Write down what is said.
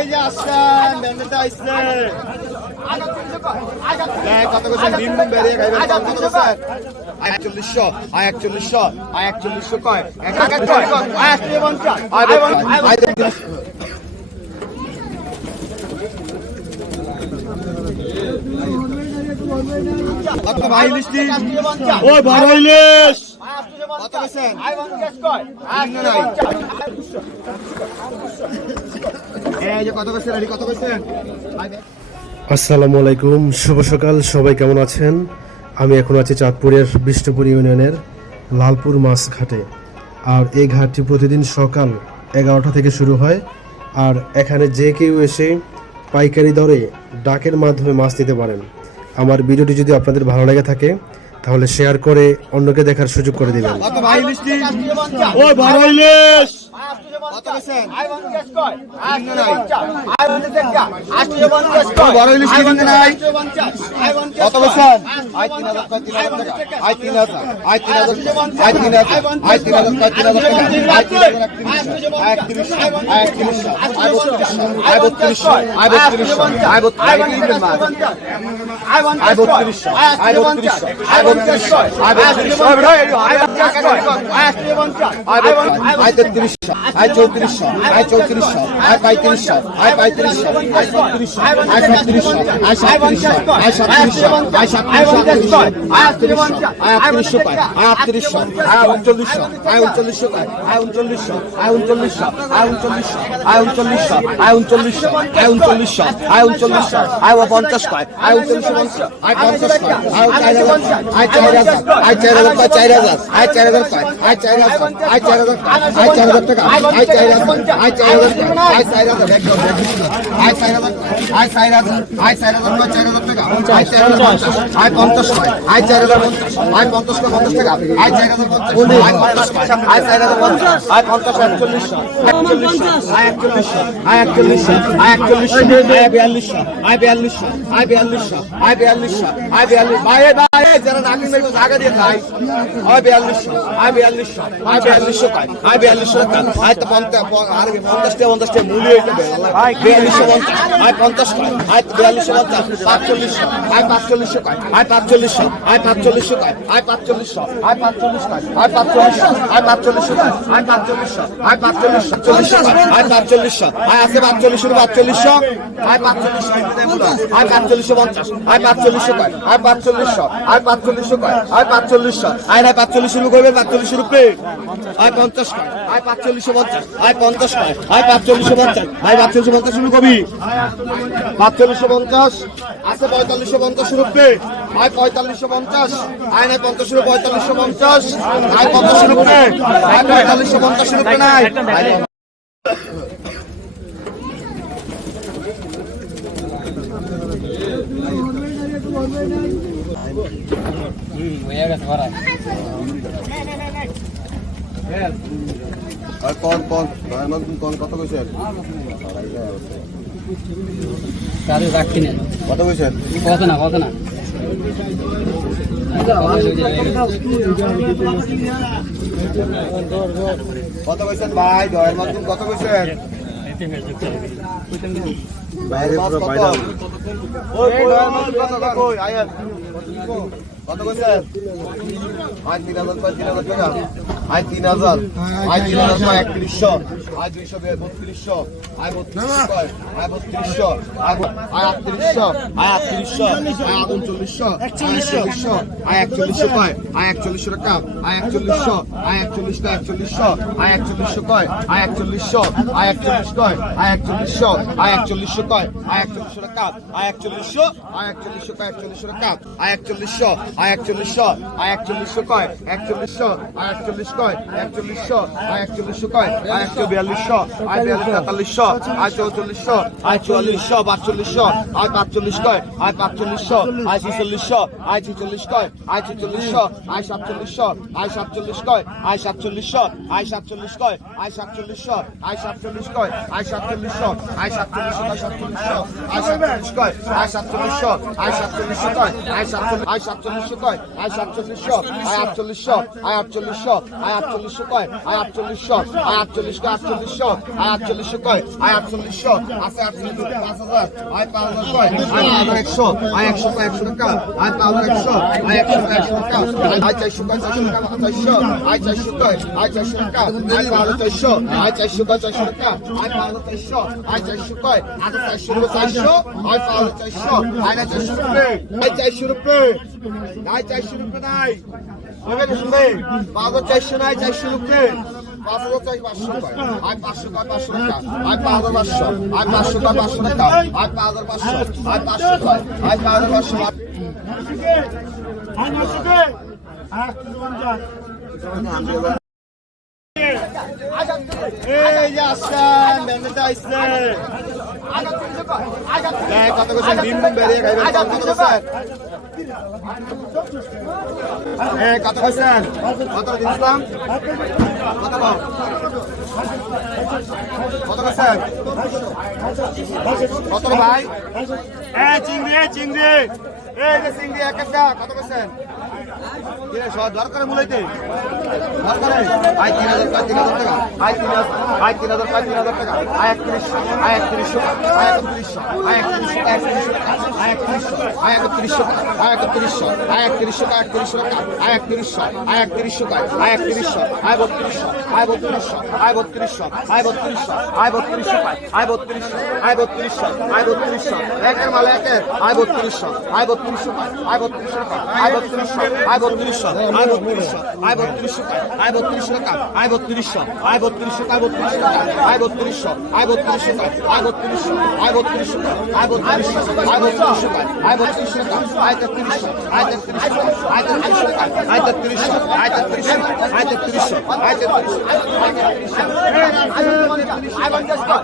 এই যে আসছেন ব্যান্ডেলটা কত কইছেন ডিম ডিম বেরিয়ে খাইবেন কত কত কইছেন আয় একচল্লিশশো আয় একচল্লিশশো আয় একচল্লিশশো কয় এক এক কয়? আয় একশো পঞ্চাশ। আয় আয় আয় কত ভাই লিস্টি ওই বড় ইলিশ কত কইছেন এই যে কত আসসালামু আলাইকুম শুভ সকাল সবাই কেমন আছেন? আমি এখন আছি চাঁদপুরের বিষ্ণুপুর ইউনিয়নের লালপুর মাছ ঘাটে আর এই ঘাটটি প্রতিদিন সকাল এগারোটা থেকে শুরু হয় আর এখানে যে কেউ এসে পাইকারি দরে ডাকের মাধ্যমে মাছ নিতে পারেন। আমার ভিডিওটি যদি আপনাদের ভালো লেগে থাকে তাহলে শেয়ার করে অন্যকে দেখার সুযোগ করে দিবেন। বড় ইলিশ কিনতে নাই কত কইছেন আই 3000 কয় 3000 টাকা আই 3000 আই 3000 আই 3000 আই 3000 কয় 3000 টাকা আই 3000 আই 31 আই 31 আই 32 আই 32 আই 32 আই 32 আই 32 আই 32 আই 32 আই 32 আই 32 আই 33 আই 34 আই 34 আই 35 আই 35 আই 36 আই 37 আই 37 আই 37 আই 37 আই 38 আই আয় চৌত্রিশশো আয় চৌত্রিশশো আয় পঁয়ত্রিশশো আয় পঁয়ত্রিশশো আয় চৌত্রিশশো আয় সাঁত্রিশশো আয় সাঁত্রিশশো আয় সাঁত্রিশশো আয় সাঁত্রিশশো আয় আটত্রিশশো আয় আটত্রিশশো পায় আয় আটত্রিশশো আয় উনচল্লিশশো আয় উনচল্লিশশো পায় আয় উনচল্লিশশো আয় উনচল্লিশশো আয় উনচল্লিশশো আয় উনচল্লিশশো আয় উনচল্লিশশো আয় উনচল্লিশশো আয় উনচল্লিশশো আয় পঞ্চাশ পায় আয় উনচল্লিশশো পঞ্চাশ আয় পঞ্চাশ পায় আয় চার হাজার আয় চার হাজার পায় চার হাজার আয় চার হাজার পায় আয় চার হাজার আয় চার হাজার আয় চার হাজার টাকা আয় চার হাজার টাকা আয় বিয়াল্লিশশো আয় বিয়াল্লিশশো আয় বিয়াল্লিশশো আয় বিয়াল্লিশশো আয় বিয়াল্লিশশো পঞ্চাশটা পঞ্চাশ আয় আয় বিয়াল্লিশশো পঞ্চাশ আয় পাঁচচল্লিশশো আয় পাঁচচল্লিশশো আয় পাঁচচল্লিশশো আয় আয় আয় আয় আয় আছে আয় পঞ্চাশ আয় পাঁচচল্লিশশো আয় আয় পাঁচচল্লিশশো আয় পাঁচচল্লিশ শুরু করবে পাঁচচল্লিশ রুপে আয় পঞ্চাশ আয় পাঁচচল্লিশ পঞ্চাশ। আয় পঞ্চাশ পায় আয় পাঁচচল্লিশশো পঞ্চাশ আয় পাঁচচল্লিশশো পঞ্চাশ শুরু কবি। পাঁচচল্লিশশো পঞ্চাশ, আছে পঁয়তাল্লিশশো পঞ্চাশ রুপে আয় পঁয়তাল্লিশশো পঞ্চাশ আয় নাই পঞ্চাশ রুপে পঁয়তাল্লিশশো পঞ্চাশ আয় পঞ্চাশ রুপে আয় পঁয়তাল্লিশশো পঞ্চাশ রুপে নাই। হুম, হয়ে গেছে আর কোন কোন? রহমান কোন? কত কইছেন কারে রাখছি না কত কইছেন কত না কত না? কত কইছেন ভাই? দয়ের মতন কত কইছেন? বাইরে পুরো বাইরে ওই কত কই আয়াত কত কই স্যার আজ 3000 কত 3000 টাকা? আজ 3000 আজ 3100 আজ 3200 আজ 3200 আজ 3200 আজ 3200 আজ 3800 আজ 3900 আজ 4100 আজ 4100 কয়? আজ 4100 টাকা? আজ 4100 আজ 4100 টাকা 4100 আজ 4100 কয়? আজ 4100 আজ 4100 কয়? আজ 4100 আজ 4100 একচল্লিশশো কয়? আয় একচল্লিশশো কাপ আয় একচল্লিশশো আয় একচল্লিশশো কয়, একচল্লিশশো কাপ আয় একচল্লিশশো আয় একচল্লিশশো আয় একচল্লিশশো কয়, একচল্লিশশো, আয় একচল্লিশ কয়, একচল্লিশশো, আয় একচল্লিশশো কয়, আয় একশো বিয়াল্লিশশো, আয় বিয়াল্লিশ তেতাল্লিশশো আয় চৌচল্লিশশো, আয় চুয়াল্লিশশো বাচল্লিশশো আয় পাঁচচল্লিশ কয়, আয় পাঁচচল্লিশশো, আয় ছিচল্লিশশো, আয় ছিচল্লিশ কয়, আয় ছিচল্লিশশো, আয় সাতচল্লিশশো, আয় সাতচল্লিশ কয়, আয় সাতচল্লিশশো, আয় সাতচল্লিশ কয়, আয় সাতচল্লিশশো, আয় সাতচল্লিশ কয় আয় সাতচল্লিশশো আয় সাতচল্লিশশো সাতচল্লিশ কয় আই সাতচল্লিশশো আই সাতচল্লিশশো কয় আই সাতচল্লিশ আই সাতচল্লিশশো কয় আই সাতচল্লিশশো আই আটচল্লিশশো আই আটচল্লিশশো আয় আটচল্লিশশো কয় আয় আটচল্লিশশো আয় আটচল্লিশশো আটচল্লিশশো আয় আটচল্লিশশো কয় আয় আটচল্লিশশো আছে আটচল্লিশশো পাঁচ আয় পাঁচ হাজার কয় আয় একশো আয় একশো কয় একশো আয় একশো আয় একশো কয় একশো টাকা আয় চারশো কয় চারশো টাকা চারশো আয় চারশো কয় আয় চারশো টাকা আয় পাঁচ হাজার চারশো আয় চারশো কয় চারশো টাকা আয় পাঁচ হাজার চারশো আয় কয় আয় চারশো আয় পাঁচ হাজার চারশো আয় না চারশো রুপে আয় চারশো রুপে আয় চারশো রুপে নাই হবে না শুনবে পাঁচ হাজার চারশো নাই চারশো রুপে পাঁচ হাজার চাই পাঁচশো কয় আয় পাঁচশো কয় পাঁচশো টাকা আয় পাঁচ হাজার পাঁচশো আয় পাঁচশো কয় পাঁচশো টাকা আয় পাঁচ হাজার পাঁচশো আয় পাঁচশো কয় আয় পাঁচ হাজার পাঁচশো এই যে আসছেন কত কিছু ডিম বেরিয়ে খাইবেন হ্যাঁ কত কইছেন কত দিলাম কত? কত কইছেন কত ভাই? চিংড়ি চিংড়ি। এই যে চিংড়ি এক একটা। কত কইছেন কি রে, সব দরকারে মুলাইতে দরকারে আয় তিন হাজার তিন হাজার টাকা আয় তিন হাজার আয় তিন হাজার তিন হাজার টাকা আয় একত্রিশশো আয় একত্রিশশো আয় একত্রিশশো আয় একত্রিশশো আয় একত্রিশশো আয় একত্রিশশো আয় একত্রিশশো আয় একত্রিশশো আয় একত্রিশশো আয় একত্রিশশো আয় একত্রিশশো আয় বত্রিশশো আয় বত্রিশশো আয় বত্রিশশো আয় বত্রিশশো আয় বত্রিশশো আয় বত্রিশশো আয় বত্রিশশো আয় বত্রিশশো একের মালে একের আয় বত্রিশশো আয় বত্রিশশো আয় বত্রিশশো আয় বত্রিশশো আয় বত্রিশশো আয় বত্রিশশো আয় বত্রিশশো আয় বত্রিশশো টাকা আয় বত্রিশশো আয় বত্রিশশো আয় বত্রিশশো আয় বত্রিশশো আয় বত্রিশশো আয় বত্রিশশো আয় বত্রিশশো আয় বত্রিশশো আয় বত্রিশশো আয় বত্রিশশো আয় তেত্রিশশো আয় তেত্রিশশো আয় তেত্রিশশো আয় তেত্রিশশো আয় তেত্রিশশো আয় তেত্রিশশো আয় তেত্রিশশো আয় তেত্রিশশো আয় তেত্রিশশো